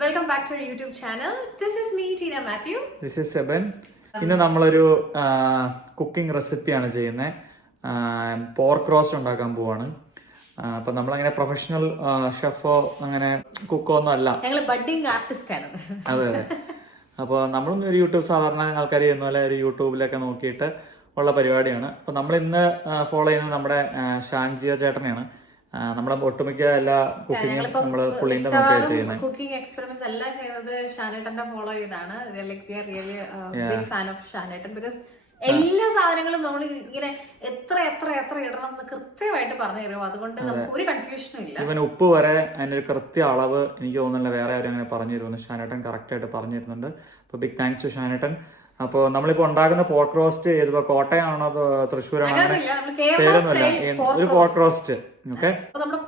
Welcome back to our YouTube channel. This is me, Tina Matthew. This is Seban. ഇന്ന് നമ്മളൊരു cooking റെസിപ്പിയാണ് ചെയ്യുന്നത്. Pork roast ഉണ്ടാക്കാൻ പോവാണ്. അപ്പൊ നമ്മളങ്ങനെ പ്രൊഫഷണൽ ഷെഫോ അങ്ങനെ കുക്കോ ഒന്നും അല്ല. ഞങ്ങൾ ബഡ്ഡിംഗ് ആർട്ടിസ്റ്റ് ആണ്. അതെ അതെ. അപ്പോൾ നമ്മളും ഒരു യൂട്യൂബ് സാധാരണ ആൾക്കാർ ചെയ്യുന്ന പോലെ ഒരു യൂട്യൂബിലൊക്കെ നോക്കിയിട്ട് ഉള്ള പരിപാടിയാണ്. അപ്പൊ നമ്മൾ ഇന്ന് ഫോളോ ചെയ്യുന്നത് നമ്മുടെ ഷാൻജിയ ചേട്ടനെയാണ്. നമ്മുടെ ഒട്ടുമിക്ക എല്ലാ കുക്കിങ്ങും നമ്മൾ പുള്ളിന്റെ നോക്കിയാണ് ചെയ്യുന്നത്. കുക്കിംഗ് എക്സ്പെരിമെന്റ്സ് എല്ലാം ചെയ്യുന്നത് ഷാനേട്ടന്റെ ഫോളോ ചെയ്താണ്. ഫാൻ ഓഫ് ഷാനേട്ടൻ ബിക്കോസ് എല്ലാ സാധനങ്ങളും നമ്മൾ ഇങ്ങനെ എത്ര എത്ര എത്ര ഇടണം എന്ന് കൃത്യമായിട്ട് പറഞ്ഞു തരും. അതുകൊണ്ട് നമുക്ക് ഒരു കൺഫ്യൂഷനും ഇല്ല. ഇവൻ ഉപ്പ് വരെ അതിന്റെ ഒരു കൃത്യ അളവ് എനിക്ക് തോന്നുന്നില്ല വേറെ ആരും അങ്ങനെ പറഞ്ഞു തരുമെന്ന് ഷാനേട്ടൻ കറക്റ്റ് ആയിട്ട് പറഞ്ഞു തരുന്നുണ്ട്. അപ്പൊ ബിഗ് താങ്ക്സ് ടു ഷാനേട്ടൻ. അപ്പോൾ നമ്മളിപ്പോ ഉണ്ടാക്കുന്ന പോർക്ക് റോസ്റ്റ് ഏതിപ്പോ കോട്ടയമാണോ തൃശ്ശൂരാണോ പേരൊന്നുമില്ല, ഒരു പോർക്ക് റോസ്റ്റ്. ഓക്കെ,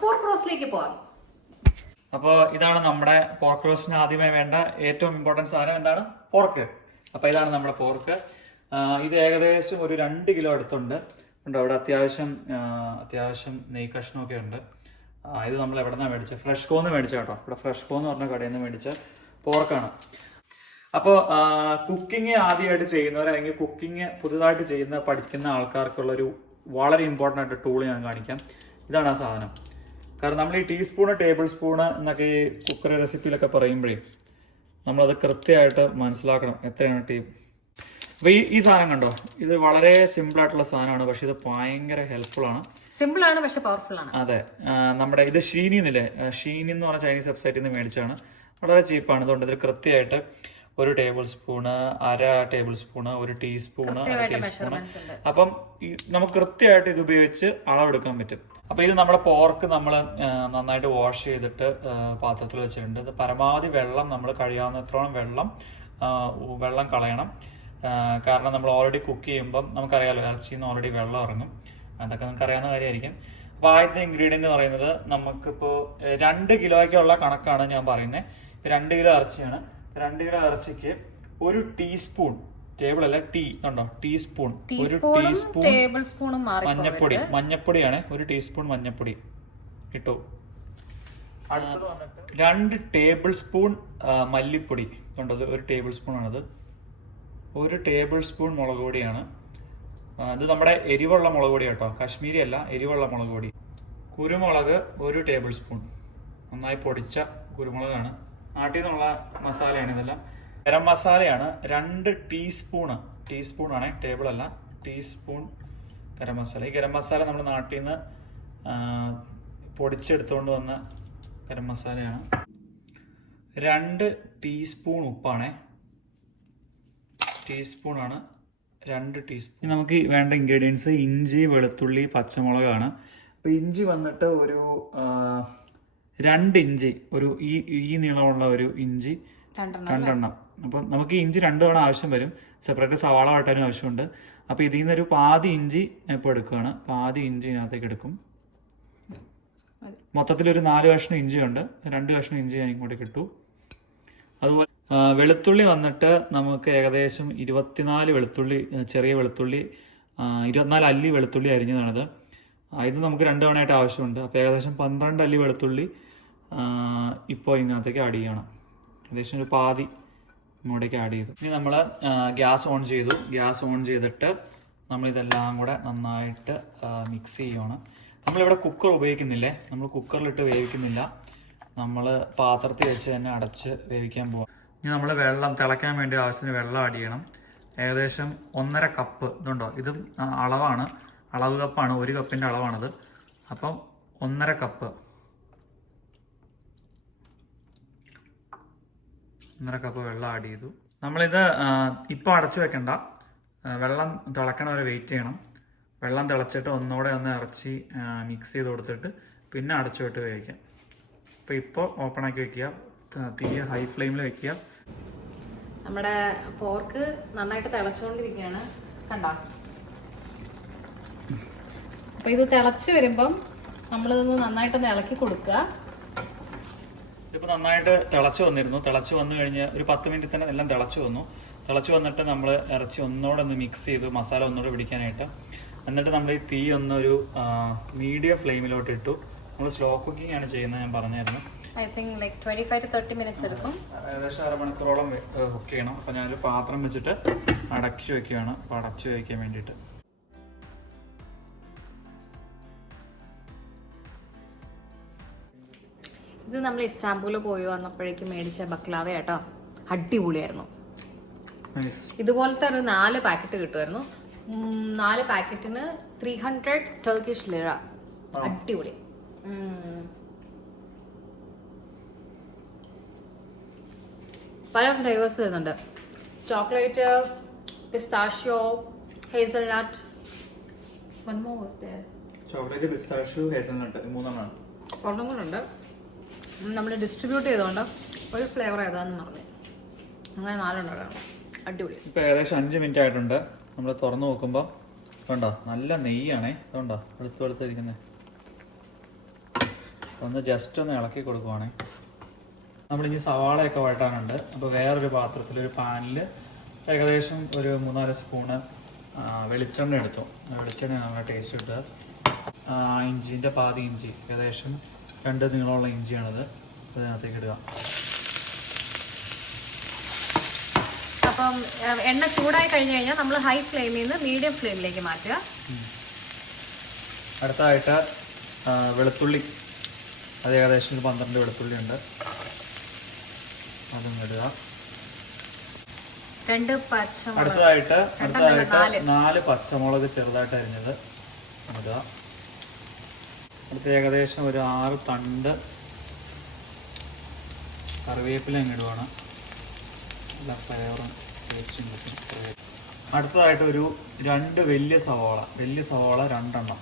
പോർക്ക് റോസ്റ്റിലേക്ക് പോവാം. അപ്പോൾ ഇതാണ് നമ്മുടെ പോർക്ക് റോസ്റ്റിന് ആദ്യമേ വേണ്ട ഏറ്റവും ഇമ്പോർട്ടൻറ്റ് സാധനം എന്താണ്? പോർക്ക്. അപ്പൊ ഇതാണ് നമ്മുടെ പോർക്ക്. ഇത് ഏകദേശം ഒരു 2 കിലോ അടുത്തുണ്ട്. അവിടെ അത്യാവശ്യം നെയ് കഷ്ണമൊക്കെ ഉണ്ട്. ഇത് നമ്മൾ എവിടെ നിന്നാണ് മേടിച്ചത്? ഫ്രഷ്കോന്ന് മേടിച്ച കേട്ടോ. ഇവിടെ ഫ്രഷ്കോന്ന് പറഞ്ഞ കടയിൽ നിന്ന് മേടിച്ച പോർക്കാണ്. അപ്പോൾ കുക്കിംഗ് ആദ്യമായിട്ട് ചെയ്യുന്നവർ അല്ലെങ്കിൽ കുക്കിംഗ് പുതുതായിട്ട് പഠിക്കുന്ന ആൾക്കാർക്കുള്ള ഒരു വളരെ ഇമ്പോർട്ടൻ്റ് ആയിട്ട് ടൂൾ ഞാൻ കാണിക്കാം. ഇതാണ് ആ സാധനം. കാരണം നമ്മൾ ഈ ടീസ്പൂണ് ടേബിൾ സ്പൂണ് എന്നൊക്കെ ഈ കുക്കറി റെസിപ്പിയിലൊക്കെ പറയുമ്പോഴേ നമ്മളത് കൃത്യമായിട്ട് മനസ്സിലാക്കണം എത്രയാണ് അപ്പൊ ഈ സാധനം കണ്ടോ, ഇത് വളരെ സിമ്പിൾ ആയിട്ടുള്ള സാധനമാണ്, പക്ഷെ ഇത് ഭയങ്കര ഹെൽപ്ഫുൾ ആണ്. സിമ്പിൾ ആണ് പക്ഷെ പവർഫുൾ ആണ്. അതെ, നമ്മുടെ ഇത് ഷീനി എന്ന് പറഞ്ഞ ചൈനീസ് വെബ്സൈറ്റിൽ നിന്ന് മേടിച്ചാണ്. വളരെ ചീപ്പാണ്. അതുകൊണ്ട് ഇതിൽ കൃത്യമായിട്ട് 1 table spoon, 1/2 table spoon, 1 teaspoon, 1 teaspoon. അപ്പം നമുക്ക് കൃത്യമായിട്ട് ഇത് ഉപയോഗിച്ച് അളവെടുക്കാൻ പറ്റും. അപ്പൊ ഇത് നമ്മുടെ പോർക്ക് നമ്മൾ നന്നായിട്ട് വാഷ് ചെയ്തിട്ട് പാത്രത്തിൽ വെച്ചിട്ടുണ്ട്. ഇത് പരമാവധി വെള്ളം നമ്മൾ കഴിയാവുന്നത്രോളം വെള്ളം കളയണം. കാരണം നമ്മൾ ഓൾറെഡി കുക്ക് ചെയ്യുമ്പം നമുക്കറിയാലോ ഇറച്ചിയിൽ നിന്ന് ഓൾറെഡി വെള്ളം ഇറങ്ങും. അതൊക്കെ നമുക്ക് അറിയാവുന്ന കാര്യമായിരിക്കും. അപ്പൊ ആദ്യത്തെ ഇൻഗ്രീഡിയന്റ് പറയുന്നത് നമുക്കിപ്പോ 2 കിലോയ്ക്കുള്ള കണക്കാണ് ഞാൻ പറയുന്നത്. 2 കിലോ ഇറച്ചിയാണ്. 2 കിലോ ഇറച്ചിക്ക് 1 ടീസ്പൂൺ, ടേബിൾ അല്ല ടീ കണ്ടോ, ടീസ്പൂൺ, 1 ടീസ്പൂൺ മഞ്ഞപ്പൊടിയാണ്. 1 ടീസ്പൂൺ മഞ്ഞപ്പൊടി ഇട്ടു. 2 ടേബിൾ സ്പൂൺ മല്ലിപ്പൊടി കണ്ടത്, 1 ടേബിൾ സ്പൂൺ ആണത്. 1 ടേബിൾ സ്പൂൺ മുളക് പൊടിയാണ്. ഇത് നമ്മുടെ എരിവുള്ള മുളക് പൊടി കേട്ടോ, കാശ്മീരി അല്ല, എരിവുള്ള മുളക് പൊടി. കുരുമുളക് 1 ടേബിൾ സ്പൂൺ, നന്നായി പൊടിച്ച കുരുമുളകാണ്. നാട്ടിൽ നിന്നുള്ള മസാലയാണ് ഇതെല്ലാം. ഗരം മസാലയാണ് 2 ടീസ്പൂണാണ്, ടേബിൾ അല്ല, ടീസ്പൂൺ ഗരം മസാല. ഈ ഗരം മസാല നമ്മൾ നാട്ടിൽ നിന്ന് പൊടിച്ചെടുത്തുകൊണ്ട് വന്ന ഗരം മസാലയാണ്. 2 ടീസ്പൂൺ ഉപ്പാണേ, ടീസ്പൂണാണ്, 2 ടീസ്പൂൺ. നമുക്ക് വേണ്ട ഇൻഗ്രീഡിയൻസ് ഇഞ്ചി, വെളുത്തുള്ളി, പച്ചമുളകാണ്. അപ്പൊ ഇഞ്ചി വന്നിട്ട് ഒരു 2 ഇഞ്ചി, ഒരു ഈ നീളമുള്ള ഒരു ഇഞ്ചി 2 അപ്പം നമുക്ക് ഇഞ്ചി 2 തവണ ആവശ്യം വരും. സെപ്പറേറ്റ് സവാള വാട്ടാനും ആവശ്യമുണ്ട്. അപ്പൊ ഇതിൽ നിന്നൊരു പാതി ഇഞ്ചി ഇപ്പോൾ എടുക്കുകയാണ്. പാതി ഇഞ്ചി ഇതിനകത്തേക്ക് എടുക്കും. മൊത്തത്തിലൊരു 4 കഷ്ണം ഇഞ്ചിയുണ്ട്. 2 കഷ്ണം ഇഞ്ചി ഞാൻ ഇങ്ങോട്ടേക്ക് ഇട്ടു. അതുപോലെ വെളുത്തുള്ളി വന്നിട്ട് നമുക്ക് ഏകദേശം 24 വെളുത്തുള്ളി, ചെറിയ വെളുത്തുള്ളി, 24 അല്ലി വെളുത്തുള്ളി അരിഞ്ഞതാണിത്. ഇത് നമുക്ക് 2 തവണയായിട്ട് ആവശ്യമുണ്ട്. അപ്പോൾ ഏകദേശം 12 അല്ലി വെളുത്തുള്ളി ഇപ്പോൾ ഇതിനകത്തേക്ക് ആഡ് ചെയ്യണം. ഏകദേശം ഒരു പാതി ഇങ്ങോട്ടേക്ക് ആഡ് ചെയ്തു. ഇനി നമ്മൾ ഗ്യാസ് ഓൺ ചെയ്തു. ഗ്യാസ് ഓൺ ചെയ്തിട്ട് നമ്മളിതെല്ലാം കൂടെ നന്നായിട്ട് മിക്സ് ചെയ്യുകയാണ്. നമ്മളിവിടെ കുക്കർ ഉപയോഗിക്കുന്നില്ലേ, നമ്മൾ കുക്കറിലിട്ട് വേവിക്കുന്നില്ല, നമ്മൾ പാത്രത്തിൽ വെച്ച് തന്നെ അടച്ച് വേവിക്കാൻ പോകാം. ഇനി നമ്മൾ വെള്ളം തിളയ്ക്കാൻ വേണ്ടി ആവശ്യത്തിന് വെള്ളം ആഡ് ചെയ്യണം. ഏകദേശം 1.5 കപ്പ് ഇതുണ്ടോ, ഇത് അളവാണ്, അളവ് കപ്പാണ്, 1 കപ്പിൻ്റെ അളവാണിത്. അപ്പം 1.5 കപ്പ്, 1.5 കപ്പ് വെള്ളം ആഡ് ചെയ്തു. നമ്മളിത് ഇപ്പോൾ അടച്ചു വെക്കണ്ട, വെള്ളം തിളക്കണ വരെ വെയിറ്റ് ചെയ്യണം. വെള്ളം തിളച്ചിട്ട് ഒന്നുകൂടെ ഇറച്ചി മിക്സ് ചെയ്ത് കൊടുത്തിട്ട് പിന്നെ അടച്ചു വിട്ട് വേവിക്കാം. അപ്പോൾ ഇപ്പോൾ ഓപ്പൺ ആക്കി വെക്കുക, തീ ഹൈ ഫ്ലെയിമിൽ വെക്കുക. നമ്മുടെ പോർക്ക് നന്നായിട്ട് തിളച്ചുകൊണ്ടിരിക്കുകയാണ്, കണ്ടോ? അപ്പൊ ഇത് തിളച്ച് വരുമ്പം നമ്മളിതൊന്ന് നന്നായിട്ടൊന്ന് ഇളക്കി കൊടുക്കുക. ഇതിപ്പോൾ നന്നായിട്ട് തിളച്ച് വന്നിരുന്നു. തിളച്ച് വന്നു കഴിഞ്ഞ് ഒരു 10 മിനിറ്റ് തന്നെ എല്ലാം തിളച്ച് വന്നു. തിളച്ച് വന്നിട്ട് നമ്മൾ ഇറച്ചി ഒന്നുകൂടെ ഒന്ന് മിക്സ് ചെയ്തു, മസാല ഒന്നുകൂടെ പിടിക്കാനായിട്ട്. എന്നിട്ട് നമ്മൾ ഈ തീ ഒന്നൊരു മീഡിയം ഫ്ലെയിമിലോട്ട് ഇട്ടു. നമ്മൾ സ്ലോ കുക്കിംഗ് ആണ് ചെയ്യുന്നത്, ഞാൻ പറഞ്ഞായിരുന്നു. I think like 25 to 30 minutes എടുക്കും. ഏകദേശം അരമണിക്കൂറോളം കുക്ക് ചെയ്യണം. അപ്പം ഞാനൊരു പാത്രം വെച്ചിട്ട് അടച്ചു വെക്കുകയാണ്. അപ്പം അടച്ചു വയ്ക്കാൻ വേണ്ടിയിട്ട്. ഇത് നമ്മൾ ഇസ്താംബൂളിൽ പോയി വന്നപ്പോഴേക്കും മേടിച്ച ബക്ലാവ കേട്ടോ, അടിപൊളിയായിരുന്നു. ഇതുപോലത്തെ ഒരു 4 പാക്കറ്റ് കിട്ടുമായിരുന്നു. 4 പാക്കറ്റിന് 300 ടർക്കിഷ് ലിറ. അടിപൊളി. പല ഫ്ലേവേഴ്സ് വരുന്നുണ്ട്. Chocolate, pistachio, hazelnut. One more was there. Chocolate, pistachio, hazelnut, 3 ഒരെണ്ണം കൂടെ ഉണ്ട്. നമ്മൾ ഡിസ്ട്രിബ്യൂട്ട് ചെയ്തുകൊണ്ട് ഒരു ഫ്ലേവർ ഏതാന്ന് പറഞ്ഞു. അങ്ങനെ 4 ഉണ്ടാകാം. അടിപൊളി. ഇപ്പം ഏകദേശം 5 മിനിറ്റ് ആയിട്ടുണ്ട്. നമ്മൾ തുറന്നു നോക്കുമ്പോൾ കണ്ടോ നല്ല നെയ്യാണേ. അതുകൊണ്ടോ വെളുത്തിരിക്കുന്നത്. ഒന്ന് ജസ്റ്റ് ഒന്ന് ഇളക്കി കൊടുക്കുവാണേ. നമ്മളിനി സവാളയൊക്കെ വഴട്ടാനുണ്ട്. അപ്പോൾ വേറൊരു പാത്രത്തിൽ ഒരു പാനിൽ ഏകദേശം ഒരു 3-4 സ്പൂണ് വെളിച്ചെണ്ണ എടുത്തു. വെളിച്ചെണ്ണ നമ്മുടെ ടേസ്റ്റ് കിട്ടുക. ഇഞ്ചിൻ്റെ പാതി ഇഞ്ചി, ഏകദേശം 2 നീളമുള്ള ഇഞ്ചിയാണത്. അതിനകത്തേക്ക് ഇടുക. അപ്പം എണ്ണ ചൂടായി കഴിഞ്ഞ് കഴിഞ്ഞാൽ നമ്മൾ ഹൈ ഫ്ലെയിമിൽ നിന്ന് മീഡിയം ഫ്ലെയിമിലേക്ക് മാറ്റുക. അടുത്തതായിട്ട് വെളുത്തുള്ളി, അത് ഏകദേശം 12 വെളുത്തുള്ളി ഉണ്ട്. അതും ഇടുക. അടുത്തതായിട്ട് 4 പച്ചമുളക് ചെറുതായിട്ട് അരിഞ്ഞത് ഇടുക. അടുത്ത് ഏകദേശം ഒരു 6 തണ്ട് കറിവേപ്പില ഇടുവാണ്. എല്ലാ ഫ്ലേവറും ടേസ്റ്റും കിട്ടും. അടുത്തതായിട്ട് ഒരു 2 വലിയ സവാള 2 എണ്ണം.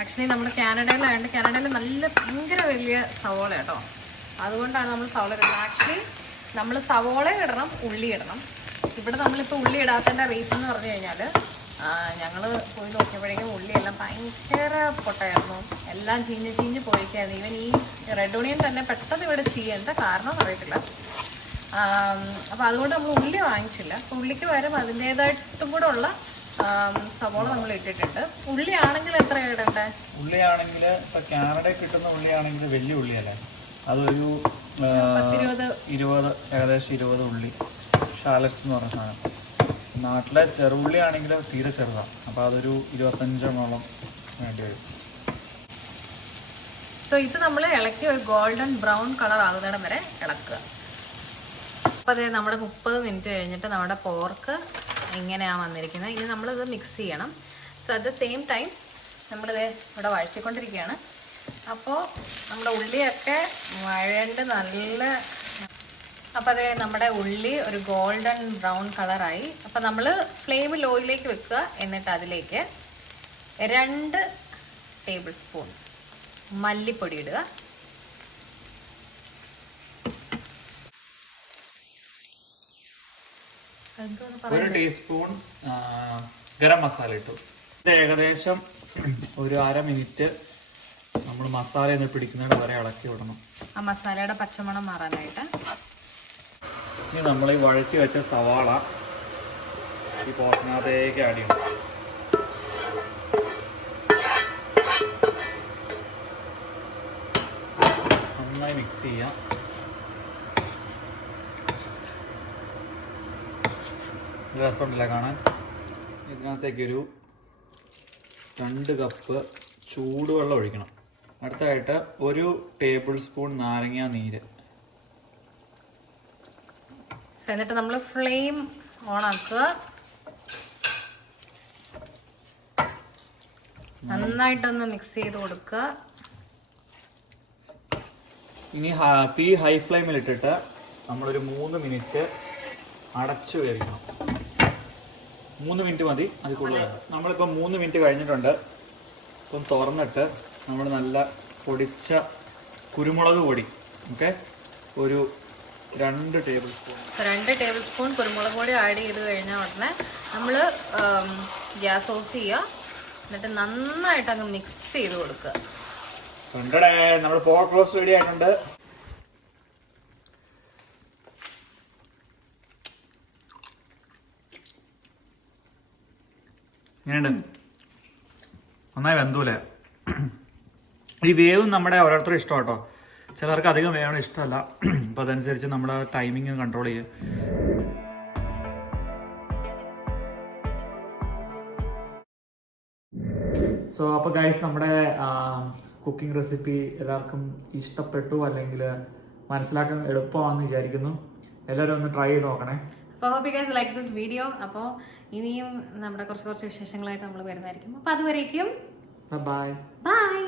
ആക്ച്വലി നമ്മൾ കാനഡയിൽ നല്ല ഭയങ്കര വലിയ സവോള കേട്ടോ. അതുകൊണ്ടാണ് നമ്മൾ സവോള ഇടുന്നത്. ആക്ച്വലി നമ്മൾ സവോള ഇടണം, ഉള്ളി ഇടണം. ഇവിടെ നമ്മളിപ്പോൾ ഉള്ളി ഇടാത്തതിൻ്റെ റീസൺ എന്ന് പറഞ്ഞു കഴിഞ്ഞാൽ ഞങ്ങൾ പോയി നോക്കിയപ്പോഴേക്കും ഉള്ളിയെല്ലാം ഭയങ്കര പൊട്ടായിരുന്നു. എല്ലാം ചീഞ്ഞ് പോയിരിക്കുകയായിരുന്നു. ഈവൻ ഈ റെഡ് ഓണിയൻ തന്നെ പെട്ടെന്ന് ഇവിടെ ചെയ്യുക. എന്താ കാരണം അറിയത്തില്ല. അപ്പോൾ അതുകൊണ്ട് നമ്മൾ ഉള്ളി വാങ്ങിച്ചില്ല. അപ്പോൾ ഉള്ളിക്ക് പകരം അതിൻ്റേതായിട്ടും കൂടെ ഉള്ള സവോള നമ്മൾ ഇട്ടിട്ടുണ്ട്. ഉള്ളി ആണെങ്കിൽ എത്ര ഇടണ്ടേ? ഉള്ളിയാണെങ്കിൽ ഇപ്പോൾ കാനഡയിൽ കിട്ടുന്ന ഉള്ളിയാണെങ്കിൽ വലിയ ഉള്ളിയല്ലേ, അതൊരു 20 ഏകദേശം 20 ഉള്ളി. ഷാലറ്റ്സ് എന്ന് പറഞ്ഞ സാധനം. നാട്ടിലെ ചെറുള്ളി ആണെങ്കിൽ തീരെ ചെറുതാണ്. അപ്പോൾ അതൊരു 25 വേണ്ടി വരും. സോ ഇത് നമ്മൾ ഇളക്കി ഒരു ഗോൾഡൻ ബ്രൗൺ കളർ ആകുന്നിടം വരെ ഇളക്കുക. അപ്പോൾ അതെ നമ്മുടെ 30 മിനിറ്റ് കഴിഞ്ഞിട്ട് നമ്മുടെ പോർക്ക് ഇങ്ങനെയാണ് വന്നിരിക്കുന്നത്. ഇനി നമ്മളിത് മിക്സ് ചെയ്യണം. So at the same time നമ്മളിത് ഇവിടെ വഴറ്റിക്കൊണ്ടിരിക്കുകയാണ്. അപ്പോൾ നമ്മുടെ ഉള്ളിയൊക്കെ വഴണ്ട് നല്ല. അപ്പോൾ അതെ നമ്മുടെ ഉള്ളി ഒരു ഗോൾഡൻ ബ്രൗൺ കളറായി. അപ്പോൾ നമ്മൾ ഫ്ലെയിം ലോയിലേക്ക് വെക്കുക. എന്നിട്ട് അതിലേക്ക് 2 ടേബിൾ സ്പൂൺ മല്ലിപ്പൊടി ഇടുക. ഒരു ടീസ്പൂൺ ഗരം മസാല ഇട്ടു. ഇത് ഏകദേശം ഒരു 1/2 മിനിറ്റ് നമ്മൾ മസാല ഒന്ന് പിടിക്കുന്നത് വരെ ഇളക്കി വിടണം. ആ മസാലയുടെ പച്ചമണം മാറാനായിട്ട്. ഇനി നമ്മൾ ഈ വഴറ്റി വെച്ച സവാള ഈ പോട്ടിനകത്തേക്ക് ആഡ് ചെയ്യണം. നന്നായി മിക്സ് ചെയ്യാം. രസമുണ്ടല്ലേ കാണാൻ. ഇതിനകത്തേക്കൊരു 2 കപ്പ് ചൂടുവെള്ളം ഒഴിക്കണം. അടുത്തതായിട്ട് 1 ടേബിൾ സ്പൂൺ നാരങ്ങ നീര്. എന്നിട്ട് നമ്മൾ ഫ്ലെയിം ഓൺ ആക്കുക. നന്നായിട്ടൊന്ന് മിക്സ് ചെയ്ത് കൊടുക്കുക. ഇനി തീ ഹൈ ഫ്ലെയിമിൽ ഇട്ടിട്ട് നമ്മളൊരു 3 മിനിറ്റ് അടച്ചു വേവിക്കണം. 3 മിനിറ്റ് മതി, അതിൽ കൂടുതൽ. നമ്മളിപ്പോൾ 3 മിനിറ്റ് കഴിഞ്ഞിട്ടുണ്ട്. ഇപ്പം തുറന്നിട്ട് നമ്മൾ നല്ല പൊടിച്ച കുരുമുളക് പൊടി, ഓക്കെ, ഒരു 2 ടേബിൾ സ്പൂൺ. 2 ടേബിൾ സ്പൂൺ കുരുമുളക് പൊടി ആഡ് ചെയ്ത് കഴിഞ്ഞാൽ ഉടനെ നമ്മൾ ഗ്യാസ് ഓഫ് ചെയ്യുക. എന്നിട്ട് നന്നായിട്ട് അങ്ങ് മിക്സ് ചെയ്ത് കൊടുക്കുക. നമ്മുടെ പോർക്ക് റോസ്റ്റ് റെഡി ആയിട്ടുണ്ട്. ഇങ്ങനെയുണ്ട്, നന്നായി വെന്തൂലേ. ഈ വേവും നമ്മുടെ ഓരോരുത്തരും ഇഷ്ടം കേട്ടോ. ചിലർക്ക് അധികം വേണം ഇഷ്ടമല്ല. അപ്പോൾ അതനുസരിച്ച് നമ്മുടെ ടൈമിങ് കൺട്രോൾ ചെയ്യുക. സോ അപ്പോൾ ഗൈസ്, നമ്മുടെ കുക്കിംഗ് റെസിപ്പി എല്ലാവർക്കും ഇഷ്ടപ്പെട്ടു അല്ലെങ്കിൽ മനസ്സിലാക്കാൻ എളുപ്പമാണെന്ന് വിചാരിക്കുന്നു. എല്ലാവരും ഒന്ന് ട്രൈ ചെയ്ത് നോക്കണേ. അപ്പോൾ hope you guys like this video. അപ്പോൾ ഇനിയും നമ്മുടെ കുറച്ച് വിശേഷങ്ങളായിട്ട് നമ്മൾ വരുന്നതായിരിക്കും. അപ്പോൾ അതുവരേക്കും ബൈ. ബൈ.